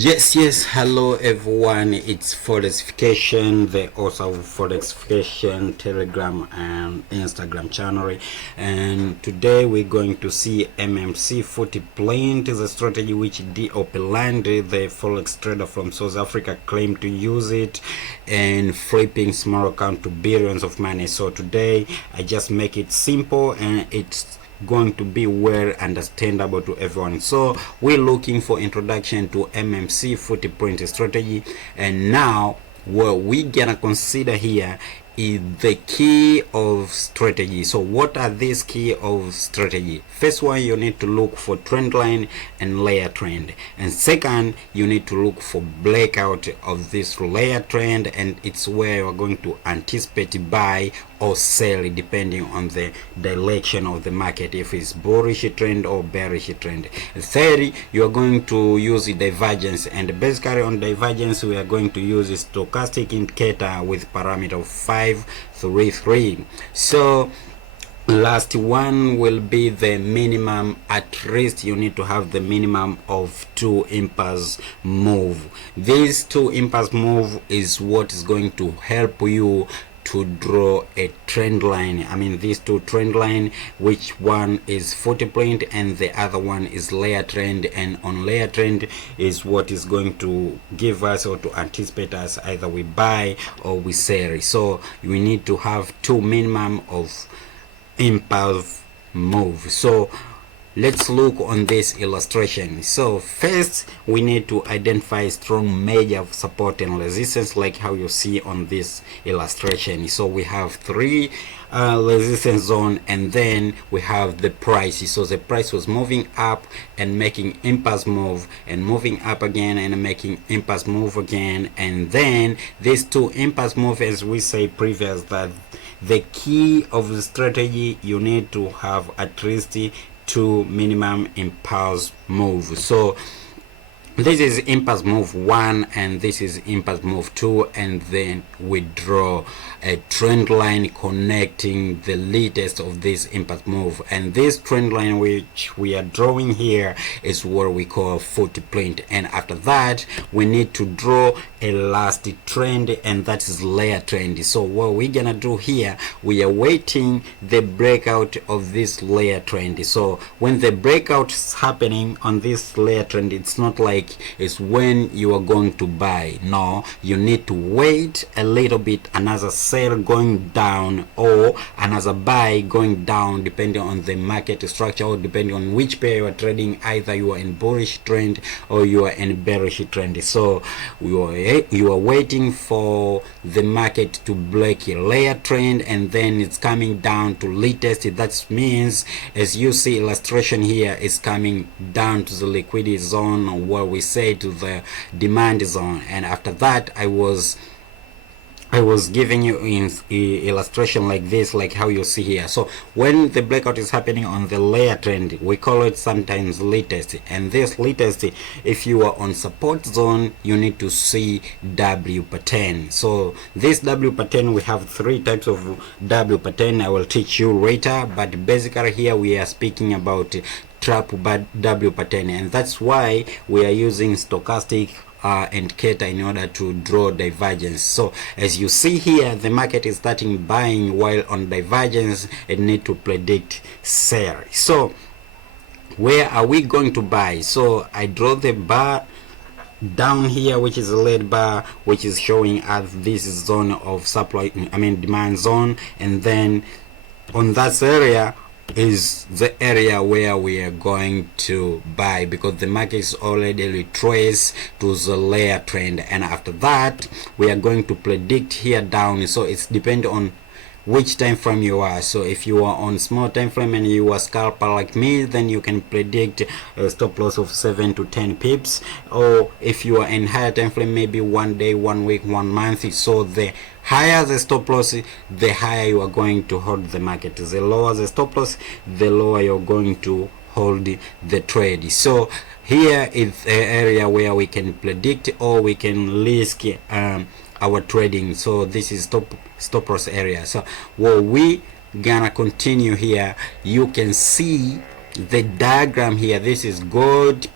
Yes, hello everyone. It's Forexification, the author of Forexification Telegram and Instagram channel. And today we're going to see MMC 40 Plaint is a strategy which d.operandi, the forex trader from South Africa, claimed to use it and flipping small account to billions of money. So today I just make it simple and it's going to be well understandable to everyone. So we're looking for introduction to MMC 40 point strategy, and now what we gonna consider here is the key of strategy. So what are these key of strategy? First one, you need to look for trend line and layer trend, and second, you need to look for breakout of this layer trend, and it's where you're going to anticipate buy or sell depending on the direction of the market, if it's bullish trend or bearish trend. Third, you are going to use the divergence, and basically on divergence we are going to use a stochastic indicator with parameter of 533. So last one will be the minimum. At least you need to have the minimum of 2 impulse move. These 2 impulse move is what is going to help you to draw a trend line. I mean these 2 trend line, which one is 40 point and the other one is layer trend, and on layer trend is what is going to give us or to anticipate us either we buy or we sell. So we need to have 2 minimum of impulse move. So let's look on this illustration. So first we need to identify strong major support and resistance, like how you see on this illustration. So we have 3 resistance zone, and then we have the price. So the price was moving up and making impulse move, and moving up again and making impulse move again, and then these 2 impulse move, as we say previous, that the key of the strategy, you need to have at least 2 minimum impulse move. So this is impulse move 1 and this is impulse move 2, and then we draw a trend line connecting the latest of this impulse move, and this trend line which we are drawing here is what we call 40 point. And after that we need to draw a last trend, and that is layer trend. So what we're gonna do here, we are waiting the breakout of this layer trend. So when the breakout is happening on this layer trend, it's not like it's when you are going to buy. No, you need to wait a little bit, another sell going down or another buy going down, depending on the market structure or depending on which pair you are trading. Either you are in bullish trend or you are in bearish trend. So you are waiting for the market to break a layer trend, and then it's coming down to retest. That means, as you see illustration here, is coming down to the liquidity zone, where we say to the demand zone. And after that I was giving you in illustration like this, like how you see here. So when the breakout is happening on the layer trend, we call it sometimes retest, and this retest, if you are on support zone, you need to see W pattern. So this W pattern, we have 3 types of W pattern. I will teach you later, but basically here we are speaking about trap W pattern, and that's why we are using stochastic indicator in order to draw divergence. So as you see here, the market is starting buying, while on divergence it need to predict sell. So where are we going to buy? So I draw the bar down here, which is a red bar, which is showing us this zone of supply, I mean demand zone, and then on that area is the area where we are going to buy, because the market is already retraced to the layer trend, and after that we are going to predict here down. So it's depend on which time frame you are. So if you are on small time frame and you are scalper like me, then you can predict a stop loss of 7 to 10 pips, or if you are in higher time frame, maybe 1 day, 1 week, 1 month. So the higher the stop loss, the higher you are going to hold the market. The lower the stop loss, the lower you're going to hold the trade. So here is the area where we can predict or we can risk our trading. So this is stop loss area. So what we gonna continue here, you can see the diagram here. This is good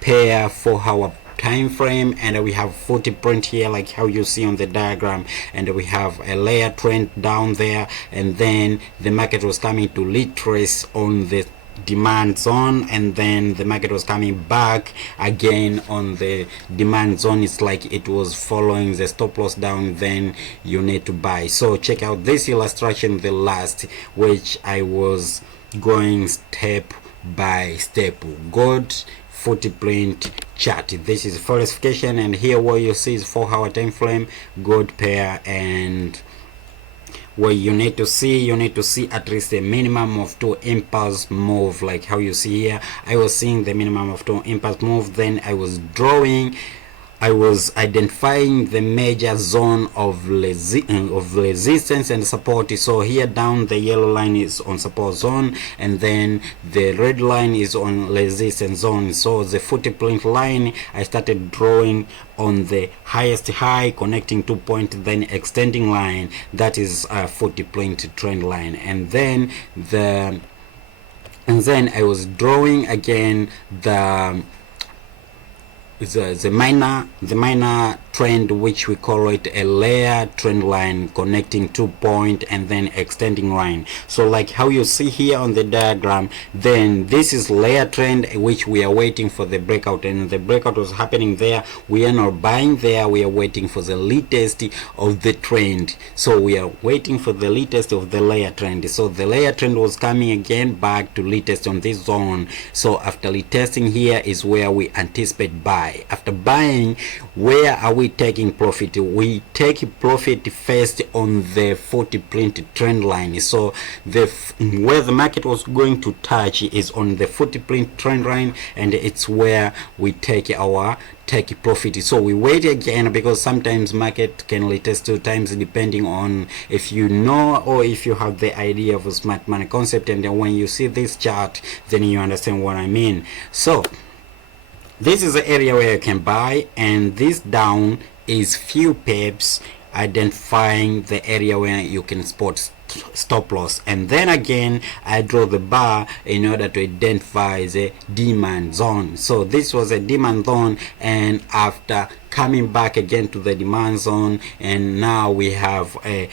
pair for our time frame, and we have footprint here like how you see on the diagram, and we have a layer trend down there, and then the market was coming to retrace on the demand zone, and then the market was coming back again on the demand zone. It's like it was following the stop loss down, then you need to buy. So check out this illustration, the last, which I was going step by step. Good footprint chart. This is falsification, and here what you see is 4-hour time frame, good pair, and where you need to see at least a minimum of 2 impulse move, like how you see here. I was seeing the minimum of 2 impulse move, then I was identifying the major zone of resistance and support. So here down the yellow line is on support zone, and then the red line is on resistance zone. So the footprint line I started drawing on the highest high, connecting 2 points, then extending line, that is a footprint trend line, and then I was drawing again the minor trend, which we call it a layer trend line, connecting 2 point and then extending line. So like how you see here on the diagram, then this is layer trend, which we are waiting for the breakout, and the breakout was happening there. We are not buying there, we are waiting for the retest of the trend. So we are waiting for the retest of the layer trend. So the layer trend was coming again back to retest on this zone. So after retesting here is where we anticipate buy. After buying, where are we taking profit? We take profit first on the footprint trend line. So where the market was going to touch is on the footprint trend line, and it's where we take profit. So we wait again, because sometimes market can retest 2 times depending on if you know or if you have the idea of a smart money concept, and then when you see this chart, then you understand what I mean. So this is the area where you can buy, and this down is few pips, identifying the area where you can spot stop loss. And then again I draw the bar in order to identify the demand zone. So this was a demand zone, and after coming back again to the demand zone, and now we have a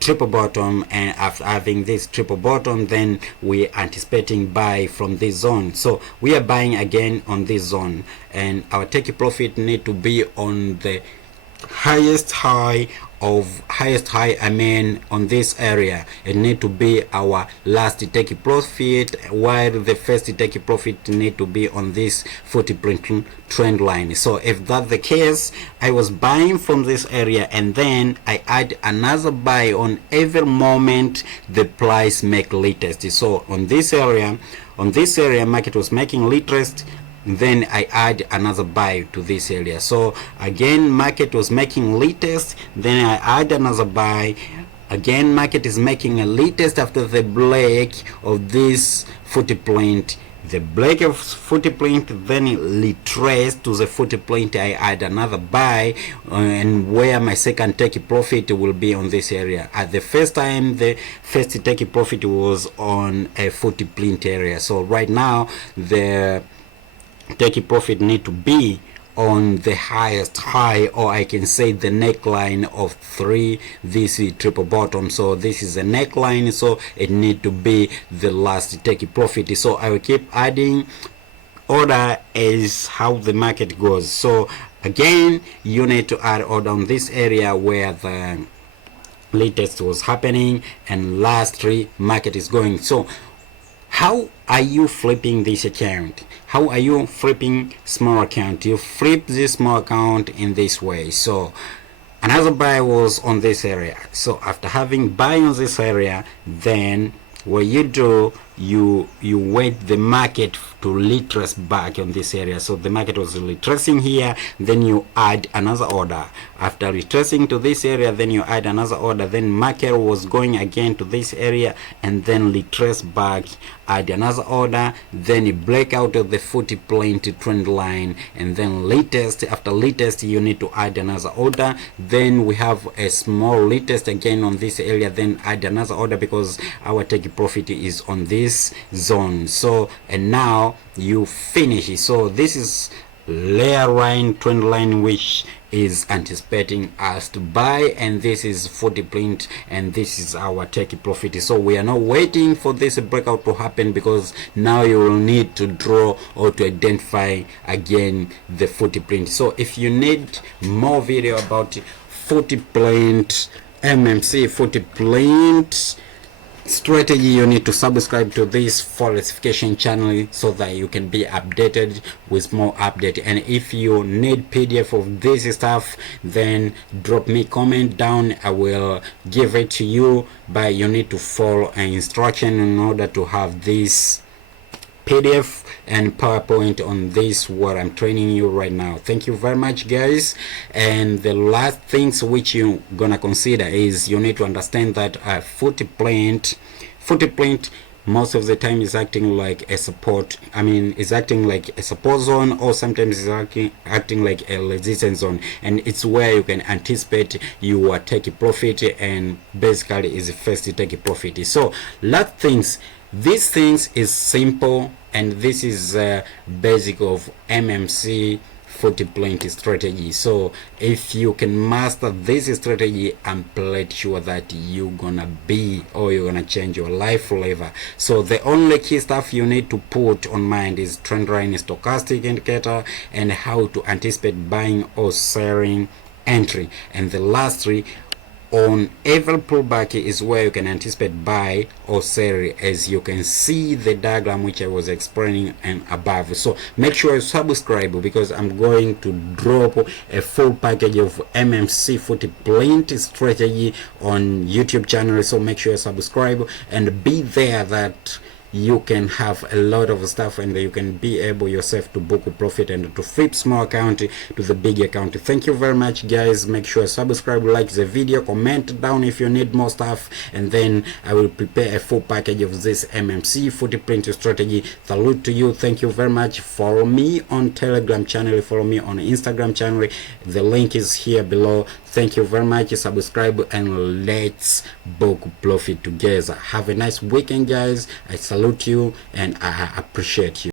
triple bottom, and after having this triple bottom, then we are anticipating buy from this zone. So we are buying again on this zone, and our take profit need to be on the highest high on this area. It need to be our last take profit, while the first take profit need to be on this footprint trend line. So if that's the case, I was buying from this area, and then I add another buy on every moment the price make retest. So on this area market was making retest, then I add another buy to this area. So again market was making retest, then I add another buy. Again market is making a retest after the break of this footprint, the break of footprint, then retrace to the footprint. I add another buy, and where my second take profit will be on this area. At the first time, the first take profit was on a footprint area. So right now the take profit need to be on the highest high, or I can say the neckline of 3, this is triple bottom. So this is a neckline, so it need to be the last take profit. So I will keep adding order as how the market goes. So again you need to add order on this area where the latest was happening, and lastly market is going. So how are you flipping this account? How are you flipping small account? You flip this small account in this way. So another buy was on this area. So after having buy on this area, then what you do, you wait the market to retrace back on this area. So the market was retracing here, then you add another order. After retracing to this area, then you add another order. Then market was going again to this area, and then retrace back, add another order, then you break out of the footprint trend line, and then retest. After retest, you need to add another order. Then we have a small retest again on this area, then add another order, because our take profit is on this zone. So and now you finish. So this is layer line, trend line, which is anticipating us to buy, and this is 40 print, and this is our take profit. So we are not waiting for this breakout to happen, because now you will need to draw or to identify again the 40 print. So if you need more video about 40 print MMC 40 print strategy, you need to subscribe to this forexification channel so that you can be updated with more update. And if you need PDF of this stuff, then drop me comment down, I will give it to you, but you need to follow an instruction in order to have this PDF and PowerPoint on this what I'm training you right now. Thank you very much, guys. And the last things which you're gonna consider is you need to understand that a 40 print most of the time is acting like a support. I mean, it's acting like a support zone, or sometimes it's acting like a resistance zone, and it's where you can anticipate your take profit, and basically is first take profit. So last things, these things is simple, and this is basic of MMC 40 print strategy. So if you can master this strategy, I'm pretty sure that you're gonna be, or you're gonna change your life forever. So the only key stuff you need to put on mind is trend line, stochastic indicator, and how to anticipate buying or selling entry. And the last three, on every pullback is where you can anticipate buy or sell, as you can see the diagram which I was explaining and above. So make sure you subscribe, because I'm going to drop a full package of MMC 40 print strategy on YouTube channel. So make sure you subscribe and be there, that you can have a lot of stuff, and you can be able yourself to book a profit and to flip small account to the big account. Thank you very much, guys. Make sure subscribe, like the video, comment down if you need more stuff, and then I will prepare a full package of this MMC 40 print strategy. Salute to you. Thank you very much. Follow me on Telegram channel, follow me on Instagram channel, the link is here below. Thank you very much. Subscribe and let's book profit together. Have a nice weekend, guys. I salute you and I appreciate you.